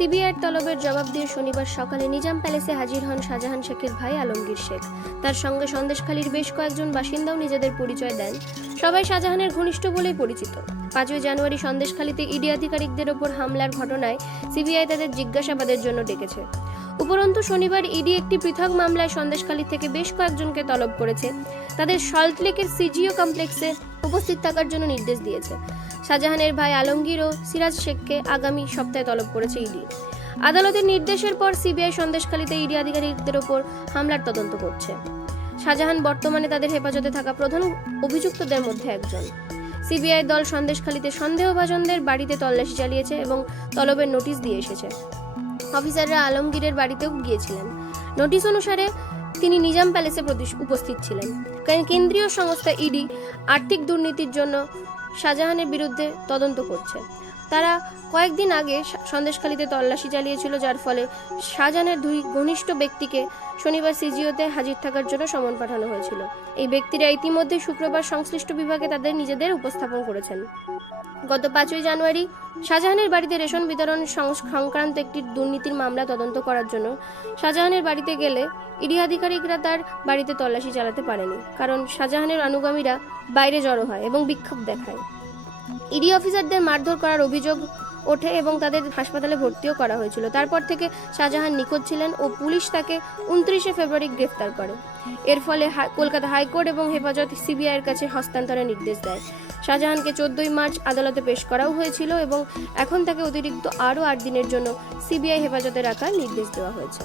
তলবের জবাব দিয়ে শনিবার সকালে নিজাম প্যালেসে হাজির হন শাহজাহান শেখের ভাই, আলমগীর শেখ। তার সঙ্গে সন্দেশখালীর বেশ কয়েকজন বাসিন্দাও নিজেদের পরিচয় দেন। সবাই শাহজাহানের ঘনিষ্ঠ বলেই পরিচিত। পাঁচই জানুয়ারি সন্দেশখালীতে ইডি আধিকারিকদের ওপর হামলার ঘটনায় সিবিআই তাদের জিজ্ঞাসাবাদের জন্য ডেকেছে। উপরন্তু শনিবার ইডি একটি পৃথক মামলায় সন্দেশখালী থেকে বেশ কয়েকজনকে তলব করেছে। তাদের সল্টলেকের সিজিও কমপ্লেক্সে উপস্থিত থাকার জন্য নির্দেশ দিয়েছে। শাহজাহানের ভাই আলমগীর ও সিরাজ শেখকে আগামী সপ্তাহে তলব করেছে ইডি। আদালতের নির্দেশের পর সিবিআই সন্দেশখালীতে ইডি আধিকারিকদের ওপর হামলার তদন্ত করছে। শাহজাহান বর্তমানে তাদের হেফাজতে থাকা প্রধান অভিযুক্তদের মধ্যে একজন। সিবিআই দল সন্দেশখালীতে সন্দেহভাজনদের বাড়িতে তল্লাশি চালিয়েছে এবং তলবের নোটিশ দিয়ে এসেছে। অফিসাররা আলমগীরের বাড়িতেও গিয়েছিলেন। নোটিশ অনুসারে তিনি নিজাম প্যালেসে উপস্থিত ছিলেন। কেন্দ্রীয় সংস্থা ইডি আর্থিক দুর্নীতির জন্য শাহজাহানের বিরুদ্ধে তদন্ত করছে। তারা কয়েকদিন আগে সন্দেশখালীতে তল্লাশি চালিয়েছিল, যার ফলে শাহজাহানের দুই ঘনিষ্ঠ ব্যক্তিকে শনিবার সিজিওতে হাজির থাকার জন্য সমন পাঠানো হয়েছিল। এই ব্যক্তিরা ইতিমধ্যে শুক্রবার সংশ্লিষ্ট বিভাগে তাদের নিজেদের উপস্থাপন করেছেন। গত পাঁচই জানুয়ারি শাহজাহানের বাড়িতে রেশন বিতরণ সংক্রান্ত একটি দুর্নীতির মামলা তদন্ত করার জন্য শাহজাহানের বাড়িতে গেলে ইডি আধিকারিকরা তার বাড়িতে তল্লাশি চালাতে পারেনি, কারণ শাহজাহানের অনুগামীরা বাইরে জড়ো হয় এবং বিক্ষোভ দেখায়। ইডি অফিসারদের মারধর করার অভিযোগ ওঠে এবং তাদের হাসপাতালে ভর্তিও করা হয়েছিল। তারপর থেকে শাহজাহান নিখোঁজ ছিলেন ও পুলিশ তাকে উনত্রিশে ফেব্রুয়ারি গ্রেফতার করে। এর ফলে কলকাতা হাইকোর্ট এবং হেফাজত সিবিআইয়ের কাছে হস্তান্তরের নির্দেশ দেয়। শাহজাহানকে চোদ্দই মার্চ আদালতে পেশ করাও হয়েছিল এবং এখন তাকে অতিরিক্ত আরও আট দিনের জন্য সিবিআই হেফাজতে রাখার নির্দেশ দেওয়া হয়েছে।